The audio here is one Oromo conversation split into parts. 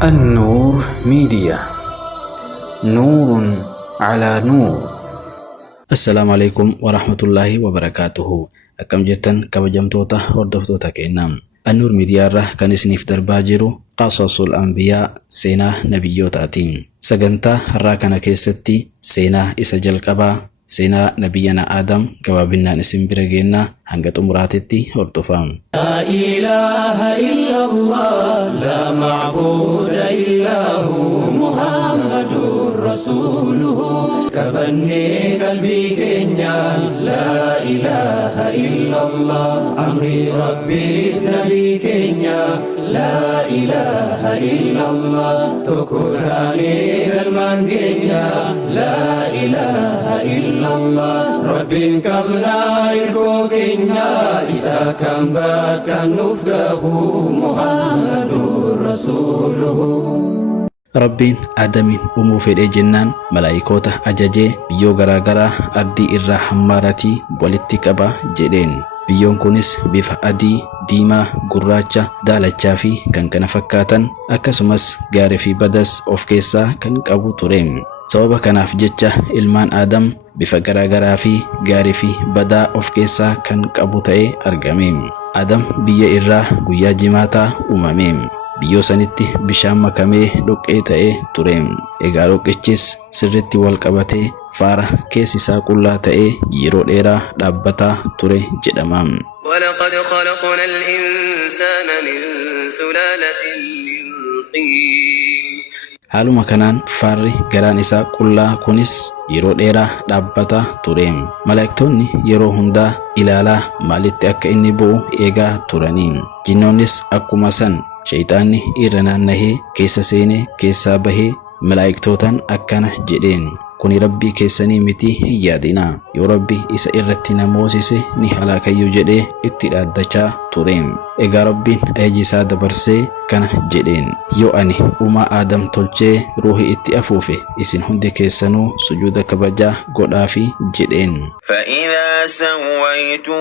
النور ميديا، نور على نور. السلام عليكم ورحمة الله وبركاته. أكم جتن كبجمتوتا هردفتوتا كينام. النور ميديا راه كان اسنيف درباجرو قصص الأنبياء سينا نبيوتاتين. سجنتا راكنا كيستي سينا إسجل كبا سينا نبينا آدم كوابنا نسم برجينا هنگت مراتتي هردفام. لا إله إلا الله لا معبود إلا هو محمد رسوله كبني قلبي كنيان. لا إله إلا الله أمري ربي نبي كنيان. لا إله إلا الله تكوتاني درمان كنيان. لا إله إلا الله ربي كبنا إركو كنيان. إسا كان باكا نفقه محمد رسوله. ربين آدمين أمو في جنان ملايكوته أجاجي بيو غرا غرا أردي إرّا حمارتي بولتكبا جدين. biyyoon kunis bifa adii, diimaa, gurraacha, daalachaa fi kan kana fakkaatan akkasumas gaarii fi badas of keessaa kan qabu ture. Sababa kanaaf jecha ilmaan Aadam bifa garaagaraa fi gaarii fi badaa of keessaa kan qabu ta'ee argame. Aadam biyya irraa guyyaa jimaataa uumame. Biyyoo sanitti bishaan makamee dhoqqee ta'ee ture. Egaa dhoqqichis sirritti wal qabatee faara keessi isaa qullaa ta'ee yeroo dheeraa dhaabbataa ture jedhama. ولقد خلقنا الإنسان من سلالة من طين. Haaluma kanaan faarri garaan isaa qullaa kunis yeroo dheeraa dhaabbataa ture. Malaayiktonni yeroo hundaa ilaalaa maalitti akka inni bu'u eegaa turanii. Jinnoonnis akkuma san shayxaanni irra naannahee keessa seenee keessaa bahee malaayiktootaan akkana jedheen. Kuni rabbii keessanii miti hin yaadinaa. Yoo rabbi isa irratti nama hoosise ni halaakayyuu jedhee itti dhaaddachaa ture. Egaa rabbiin ajaja isaa dabarsee kana jedheen. Yoo ani uumaa Aadam tolchee ruuhii itti afuufe isin hundi keessanuu sujuuda kabajaa godhaafi jedheen. فإذا سويته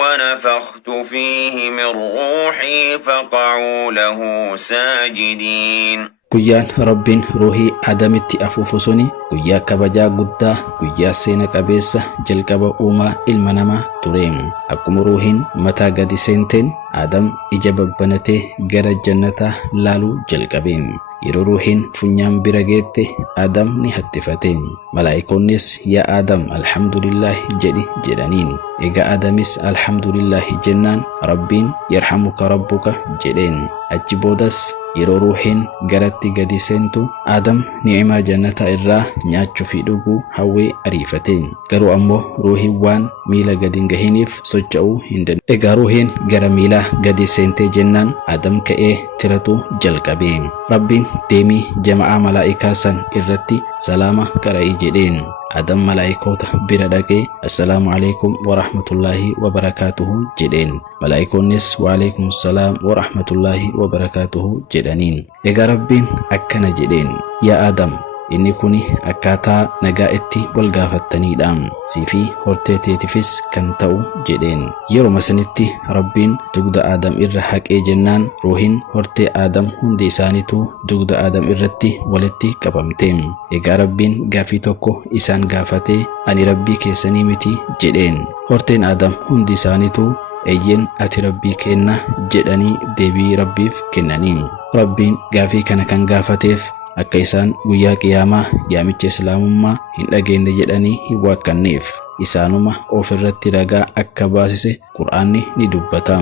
ونفخت فيه من روحي فقعوا له ساجدين. Guyyaan rabbiin ruuhii Aadamitti afuufu suni guyyaa kabajaa guddaa, guyyaa seena qabeessa jalqaba uumaa ilma namaa ture. Akkuma ruuhiin mataa gadi seenteen Aadam ija babbanatee gara jannataa laaluu jalqabe. Yeroo ruuhiin funyaan bira geette Aadam ni hattifate. Malaayikonnis yaa Aadam alhamdulillah jedhi jedhaniin. Egaa Aadamis alhamdulillah jennaan rabbiin yarhamuka rabbuka jedheen. Achi boodas yeroo ruuhiin garatti gadi seentu Aadam ni'imaa jannataa irraa nyaachuu fi dhuguu hawwee ariifate. Garuu ammoo ruuhiin waan miila gadi hin gahiniif socho'uu hin dandeenye. Egaa ruuhiin gara miilaa gadi seentee jennaan Aadam ka'ee tiratu jalqabe. Rabbiin deemii jama'aa malaa'ikaa san irratti salaama qara'ii jedheen. Aadam malaa'ikoota bira dhaqee assalaamu alaikum wa rahmatullahi wa barakatuhu jedheen. Malaa'ikonnis wa alaikum salaam wa rahmatullahi wa barakatuhu jedhaniin. Egaa rabbiin akkana jedheen. Yaa Aadam, inni kuni akkaataa nagaa itti wal gaafattanidha. Siifi hortee teetifis kan ta'u jedheen. Yeroo sanitti rabbiin dugda Aadam irra haqee jennaan ruuhiin hortee Aadam hundi isaaniitu dugda Aadam irratti walitti qabamte. Egaa rabbiin gaafii tokko isaan gaafatee ani rabbii keessanii miti jedheen. Horteen Aadam hundi isaaniitu eeyyen ati rabbii kenna jedhanii deebii rabbiif kennaniin. Rabbiin gaafii kana kan gaafateef akka isaan guyyaa qiyaamaa yaamicha islaamummaa hin dhageenye jedhanii hin waakkanneef isaanuma of irratti ragaa akka baasise Qur'aanni ni dubbata.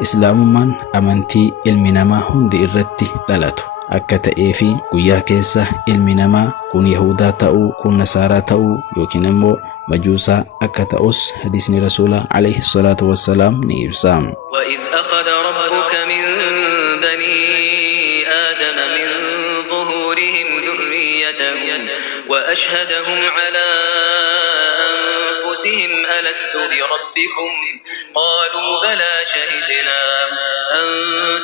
Islaamummaan amantii ilmi namaa hundi irratti dhalatu akka ta'ee fi guyyaa keessa ilmi namaa kun Yahudaa ta'uu, kun Nasaaraa ta'uu yookiin immoo majuusaa akka ta'us hadiisni Rasuula alayhi salaatu wassalaam ni ibsa. وإذ أخذ ربك من بني آدم من ظهورهم ذريتهم وأشهدهم على أنفسهم ألست بربكم قالوا بلى شهدنا أن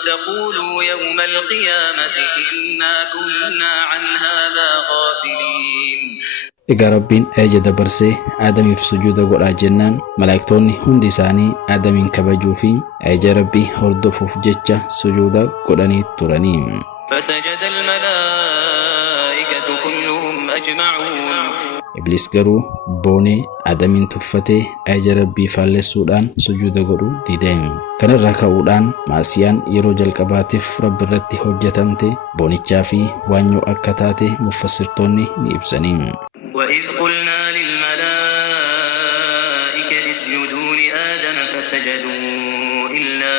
تقولوا يوم القيامة إنا كنا عن هذا غافلين. Egaa rabbiin ajaja dabarsee Aadamiif sujuuda godhaa jennaan malaayiktonni hundi isaanii Aadamiin kabajuu fi ajaja rabbii hordofuuf jecha sujuuda godhanii turanii. فسجد الملائكة كلهم أجمعون. إبليس garuu boonee Aadamiin tuffatee ajaja Rabbii faallessuudhaan sujuuda godhuu dideen. Kanarraa ka'uudhaan maasiyaan yeroo jalqabaatiif Rabbi irratti hojjetamte boonichaa fi waanyoo akka taate mufassirtoonni ni ibsaniin. وإذ قلنا للملائكة اسجدوا لآدم فسجدوا إلا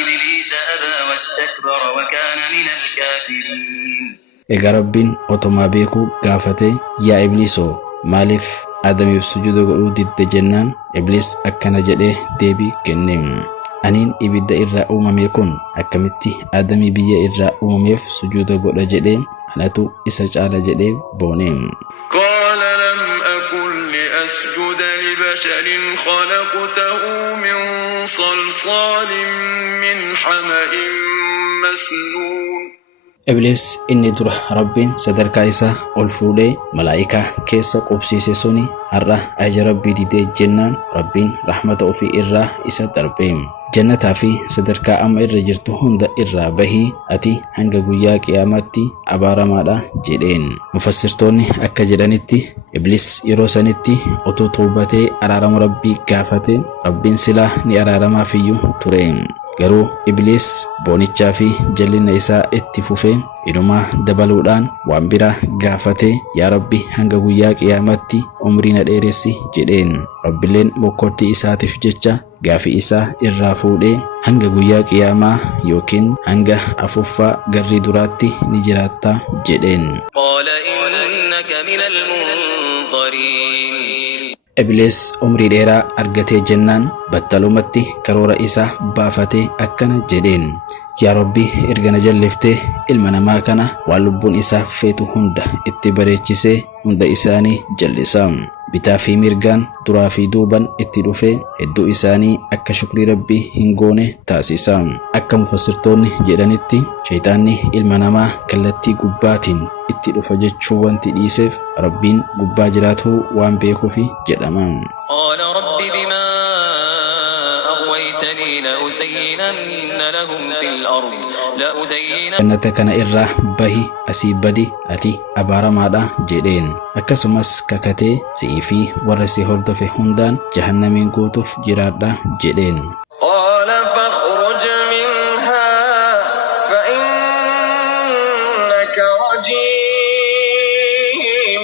إبليس أبى واستكبر وكان من الكافرين. Egaa Rabbiin otomaa beekuu gaafate yaa Ibliisoo maaliif Aadamiif sujuuda godhuu didde jennaan Ibliis akkana jedhee deebii kenneen. Aniin ibidda irraa uumame kun akkamitti Aadamii biyya irraa uumameef sujuuda godha jedhee anatu isa caala jedhee booneen. قال لم أكن لأسجد لبشر خلقته من صلصال من حمأ مسنون. Ibliis inni dura Rabbiin sadarkaa isaa ol fuudhee malaa'ikaa keessa qubsiise suni har'a ajaja Rabbii didee jennaan Rabbiin rahmata ofii irraa isa darbee. Jannataa fi sadarkaa amma irra jirtu hunda irraa bahii ati hanga guyyaa qiyaamaatti abaaramaadha jedheen. Mufassirtoonni akka jedhanitti Ibliis yeroo sanitti otoo tawbatee araarama Rabbii gaafate Rabbiin silaa ni araaramaafiyyu ture. Garuu Ibliis boonichaa fi jallina isaa itti fufee inumaa dabaluudhaan waan biraa gaafate yaa Rabbi hanga guyyaa qiyaamaatti umrii na dheeressi jedheen. Rabbileen mokkortii isaatiif jecha gaafii isaa irraa fuudhee hanga guyyaa qiyaamaa yookiin hanga afuuffaa garrii duraatti ni jiraatta jedheen. قال إنك من المنظرين. Ibliis umrii dheeraa argatee jennaan battalumatti karoora isaa baafatee akkana jedheen. Yaa Rabbi erga na jalliftee ilma namaa kana waan lubbuun isaa feetu hunda itti bareechisee hunda isaanii jallisaa. Bitaa fi mirgaan duraa fi duuban itti dhufee hedduu isaanii akka shukrii Rabbii hin goone taasisa. Akka mufassirtoonni jedhanitti shayitaanni ilma namaa kallattii gubbaatiin itti dhufa jechuu wanti dhiiseef Rabbiin gubbaa jiraatu waan beekuuf jedhama. قال رب بما أغويتني لأزينن لهم في الأرض jannata kana irraa bahi asii badi ati abaaramaadha jedheen. Akkasumas kakatee si'ii fi warra si hordofe hundaan jahannamiin guutuuf jiraadha jedheen. قال فاخرج منها فإنك رجيم.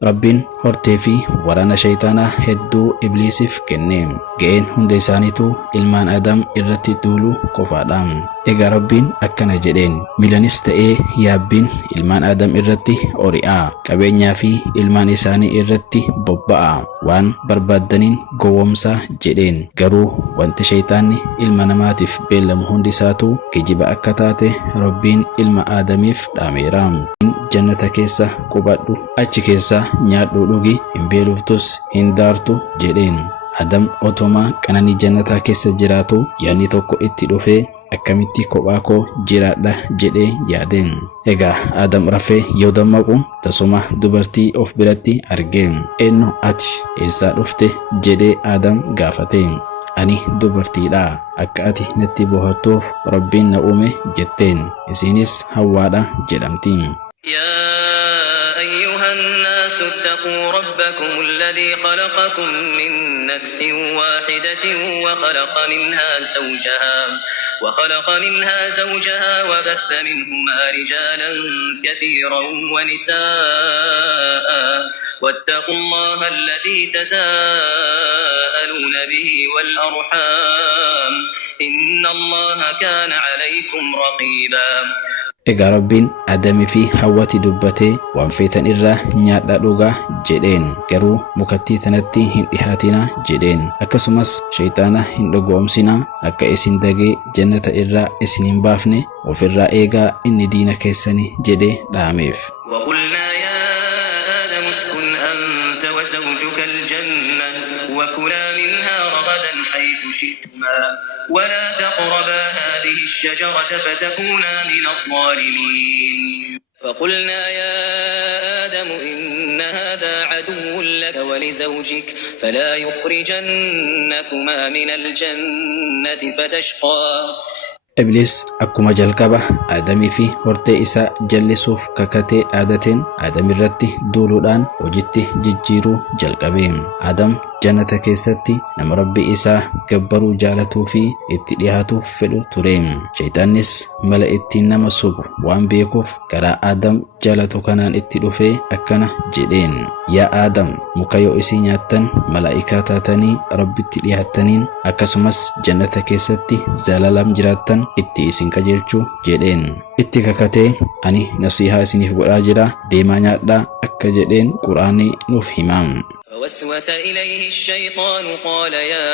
Rabbiin hortee fi waraana shaytaanaa hedduu Ibliisiif kenne. Ga'een hunda isaaniitu ilmaan Adam irratti duulu qofaadha. Egaa Rabbiin akkana jedheen. Milanis ta'ee yaabbiin ilmaan Adam irratti ori'aa. Qabeenyaa fi ilmaan isaanii irratti bobba'a. Waan barbaaddaniin gowwoomsaa jedheen. Garuu wanti shaytaanni ilma namaatiif beellamu hundi isaatu kijiba akka taate Rabbiin ilma Adamiif dhaameera. Jannata keessa qubadhu achi keessa nyaadhu dhugi hin beeloftus hin daartu jedheen. Adam otomaa qananii jannataa keessa jiraatu yaadni tokko itti dhufee akkamitti kophaa koo jiraadha jedhee yaadeen. Egaa Adam rafee yoo dammaqu tasuma dubartii of biratti argee. Eenyu ati eessaa dhufte jedhee Adam gaafate. Ani dubartiidha akka ati natti bohaartuuf Rabbiin na uume jetteen. Isinis Hawwaadha jedhamti. يا أيها الناس اتقوا ربكم الذي خلقكم من نفس واحدة وخلق منها زوجها وبث منهما رجالا كثيرا ونساء واتقوا الله الذي تساءلون به والأرحام إن الله كان عليكم رقيبا. Egaa Rabbiin Adamii fi Hawwaatti dubbatee waan feetan irraa nyaadhaa dhugaa jedheen. Garuu mukattii tanatti hin dhihaatina jedheen. Akkasumas shaytaana hin dhugoomsina akka isin dagee jannata irraa isin hin baafne ofirraa eegaa inni diina keessanii jedhee dhaameef. وقلنا يا آدم اسكن أنت وزوجك الجنة وكلا منها رغدا حيث شئتما ولا تقربا هذه الشجرة فتكونا من الظالمين. فقلنا يا آدم إن هذا عدو لك ولزوجك زوجك فلا يخرجنكما من الجنة فتشقى. إبليس أكما جلقبة آدمي في هرتي إسا جلسوف ككتي آدتين آدم الرتي دولودان وجتي ججيرو جلقبين. آدم جنة كيستي نم ربي إسا قبرو جالتو في اتليهاتو فلو تريم. شيطانس ملا اتنما صبو وان بيكوف كرا آدم جالتو كانان اتلو في أكنا جدين. يا آدم مكايو إسينياتن ملائكاتاتني ربي اتليهاتنين أكسمس جنة كيستي زلالام جراتن itti isin qajeelchu jedheen. Itti kakatee ani nasihaa isiniif godhaa jira deemaa nyaadhaa akka jedheen quraanni nuuf himaam. فوسوس إليه الشيطان قال يا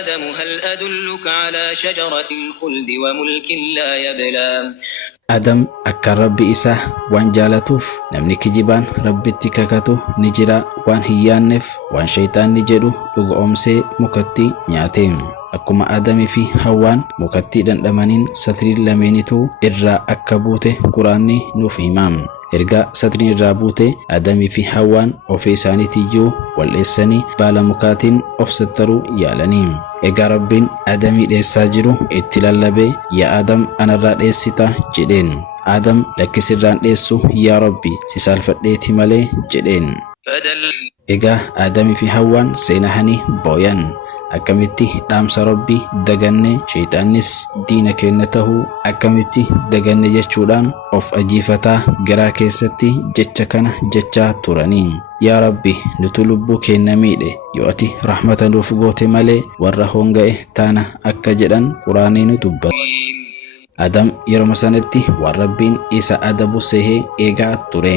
آدم هل أدلك على شجرة الخلد وملك لا يبلى. Adam akka rabbi isaa waan jaalatuuf namni kijibaan rabbitti kakatu ni jira waan hin yaanneef waan shayxaanni jedhu dhugoomsee mukatti nyaateem. Akkuma Adamii fi Hawwaan mukatti dhandhamaniin satiriin lameenituu irraa akka buute quraanni nuuf himaam. Erga satiriin irraa buute Adamii fi Hawwaan ofii isaaniitiyyuu wal'eessanii baala mukaatiin of sattaruu yaalanii. Egaa Rabbiin Adamii dheessaa jiru itti lallabee yaa Adam anarraa dheessita jedheen. Adam lakkisirraan dheessu yaa Rabbi si saalfadheeti malee jedheen. Egaa Adamii fi Hawwaan seenahanii booyan. Akkamitti dhaamsa Rabbi daganne shayxaannis diina keenya tahuu akkamitti daganne jechuudhaan of ajiifataa garaa keessatti jecha kana jechaa turanii. Yaa Rabbi nutu lubbuu keenya miidhe yoo ati rahmata nuuf goote malee warra honga'e taana akka jedhan quraanii nu dubbata. Adam yeroo sanatti waan Rabbiin isa adabu sehee eegaa ture.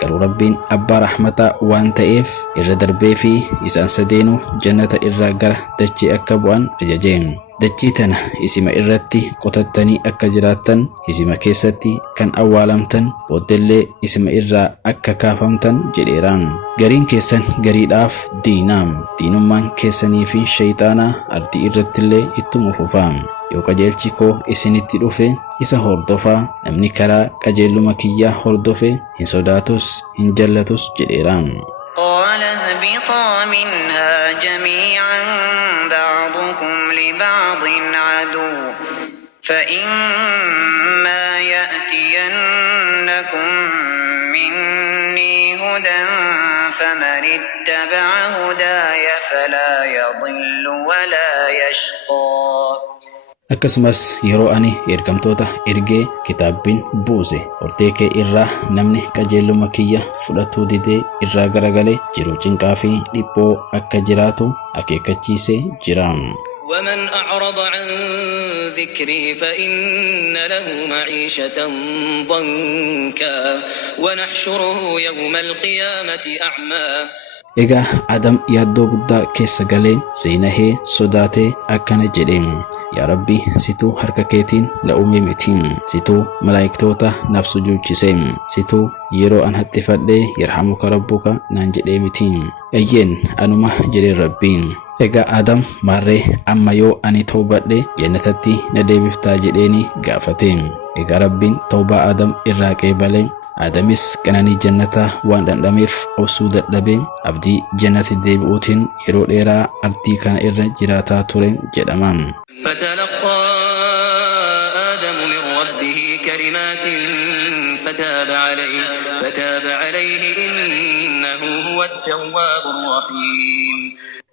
Garuu Rabbiin abbaa rahmataa waan ta'eef irra darbee fi isaan sadeenuu jannata irraa gara dachee akka bu'an ajajee. Dachii tana isima irratti qotattanii akka jiraattan isima keessatti kan awwaalamtan booddellee isima irraa akka kaafamtan jedheeraan. Gariin keessan gariidhaaf diinaam diinummaan keessanii fi shayxaanaa ardii irrattillee ittuma fufaam. Yoo qajeelchi koo isinitti dhufe isa hordofaa namni karaa qajeeluma kiyyaa hordofe hin sodaatus hin jallatus jedheeraan. قال اهبطا منها جميعا بعضكم لبعض عدو فإما يأتينكم مني هدى فمن اتبع هداي فلا يضل ولا يشقى. Akkasumas yeroo ani ergamtoota ergee kitaabbiin buuse hortee kee irraa namni qajeeluma kiyya fudhatuu didee irraa garagalee jiru cinqaa fi dhiphoo akka jiraatu akeekkachiise jira. ومن أعرض عن ذكري فإن له معيشة ضنكا ونحشره يوم القيامة أعمى. Egaa Adam yaaddoo guddaa keessa galee seenahee sodaatee akkana jedheen. Yaa Rabbi situu harka keetiin na uume miti. Situu malaa'iktoota naaf sujuuchise. Situu yeroo an hattifadhee yarhamuka rabbuka naan jedhee miti. Eeyyeen anuma jedhee Rabbiin. Egaa Adam maarree amma yoo ani toobadhe jannatatti na deebiftaa jedheeni gaafate. Egaa Rabbiin toobaa Adam irraa qeebalee Adamis qananii jannata waan dhandhameef obsuu dadhabee abdii jannati deebi'uutiin yeroo dheeraa ardii kana irra jiraataa ture jedhama. فتلقى آدم من ربه كلمات فتاب عليه إنه هو التواب الرحيم.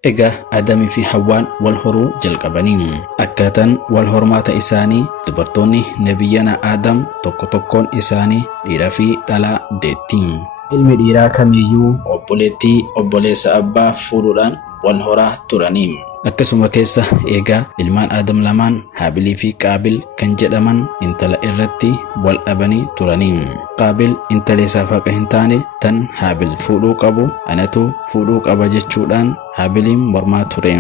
Egaa Adamii fi Hawwaan wal horuu jalqabanii. Akkaataan wal hormaata isaanii dubartoonni nabiyyana Adam tokko tokkoon isaanii dhiiraa fi dhalaa deetti. Ilmi dhiiraa kamiyyuu obboleettii obboleessa abbaa fuudhuudhaan wal horaa turanii. Akkasuma keessa eegaa ilmaan Adam lamaan Haabilii fi Qaabil kan jedhaman intala irratti wal dhabanii turanii. Qaabil intala isaaf haqa hin taane tan Haabil fuudhuu qabu anatu fuudhuu qaba jechuudhaan Haabiliin mormaa ture.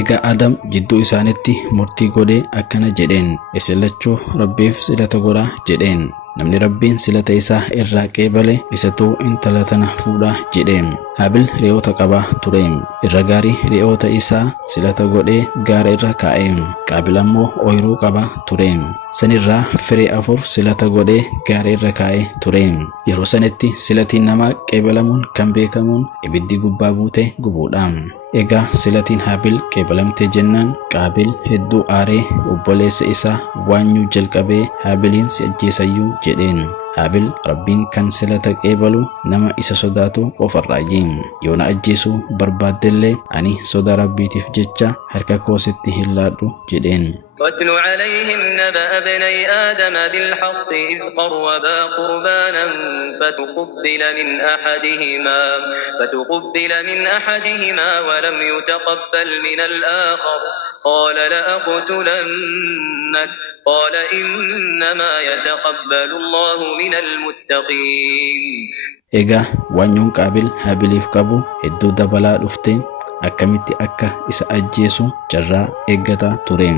Egaa Adam jidduu isaanitti murtii godhee akkana jedheen. Isin lachuu Rabbiif silata godhaa jedheen. namni rabbiin silata isaa irraa qeebale isatu intala tana fuudha jedheen. Haabil re'oota qaba ture. Irra gaarii re'oota isaa silata godhee gaara irra kaa'e. Qaabil ammoo ooyiruu qaba ture. Sanirraa firee 4 silata godhee gaara irra kaa'e ture. Yeroo sanitti silatiin namaa qeebalamuun kan beekamuun ibiddi gubbaa buute gubuudha. Egaa silatiin Haabil qeebalamte jennaan Qaabil hedduu aaree obboleessa isaa waanyuu jalqabee Haabiliin si ajjeesayyuu jedheen. Haabil rabbiin kan silata qeebalu nama isa sodaatu qofarraayi. Yoo na ajjeesuu barbaaddellee ani soda rabbiitiif jecha harka koositti hin laadhu jedheen. واتل عليهم نبأ ابني آدم بالحق إذ قربا قربانا فتقبل من أحدهما ولم يتقبل من الآخر قال لأقتلنك قال إنما يتقبل الله من المتقين. Egaa waanyuun Qaabil Haabiliif qabu hedduu dabalaa dhufte akkamitti akka isa ajjeesu carraa eeggataa ture.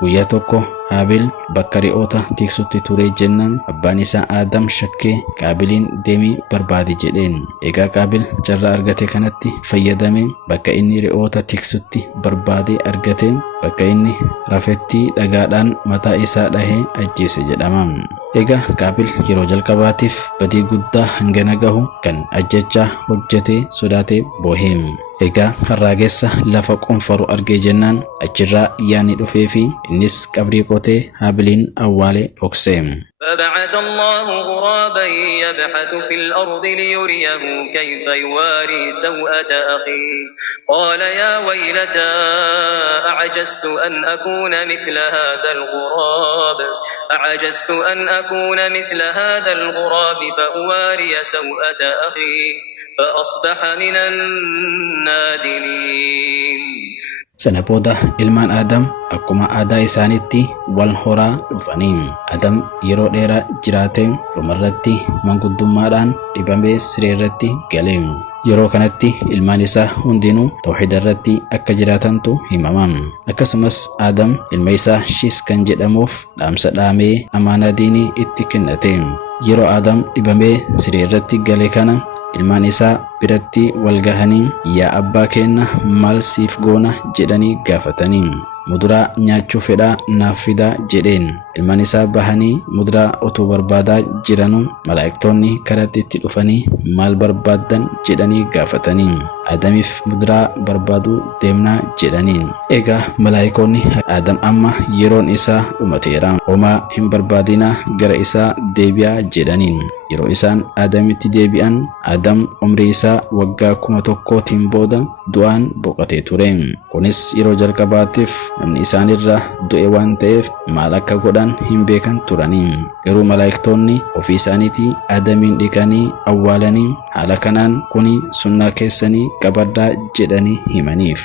Guyyaa tokko Haabil bakka re'oota tiksutti ture jennaan abbaan isaa Aadam shakkee Qaabiliin deemii barbaadi jedheen. Egaa Qaabil carraa argate kanatti fayyadame bakka inni re'oota tiksutti barbaade argate bakka inni rafetti dhagaadhaan mataa isaa dhahee ajjeese jedhama. Egaa Qaabil yeroo jalqabaatiif badii guddaa hangana gahu kan ajjechaa hojjete sodaatee booheem. Egaa harraageessa lafa qonfaru argee jennaan achirraa yaani dhufee fi innis qabrii qotee Haabiliin awwaale dhokseem. فبعث الله غرابا يبحث في الأرض ليريه كيف يواري سوءة أخيه قال يا ويلتى أعجزت أن أكون مثل هذا الغراب فأواري سوءة أخي فأصبح من النادمين. Sana booda ilmaan Aadam akkuma aadaa isaaniitti wal horaa dhufanii. Aadam yeroo dheeraa jiraate dhumarratti manguddummaadhaan dhibamee siree irratti gale. Yeroo kanatti ilmaan isaa hundinuu tawxiida irratti akka jiraatantu himamam. Akkasumas Aadam ilma isaa Shiis kan jedhamuuf dhaamsa dhaamee amaanaa diinii itti kennate. Yeroo Aadam dhibamee siree irratti gale kana ilmaan isaa biratti wal gahanii yaa abbaa keenya maal siif goona jedhanii gaafatanii. Muduraa nyaachuu fedhaa naaf fidaa jedheen. Ilmaan isaa bahanii muduraa otoo barbaadaa jiranuu malaa'iktoonni karatti itti dhufanii maal barbaaddan jedhanii gaafatanii. Aadamiif muduraa barbaaduu deemnaa jedhaniin. Egaa malaa'ikoonni Aadam amma yeroon isaa dhumateera homaa hin barbaadinaa gara isaa deebi'aa jedhaniin. Yeroo isaan Aadamitti deebi'an Aadam umrii isaa waggaa 1,000tiin booda du'aan boqotee ture. Kunis yeroo jalqabaatiif namni isaanirraa du'e waan ta'eef maal akka godhan hin beekan turanii. Garuu malaa'iktoonni ofii isaaniitii Aadamiin dhiqanii awwaalanii haala kanaan kuni sunnaa keessanii qabadhaa jedhanii himaniif.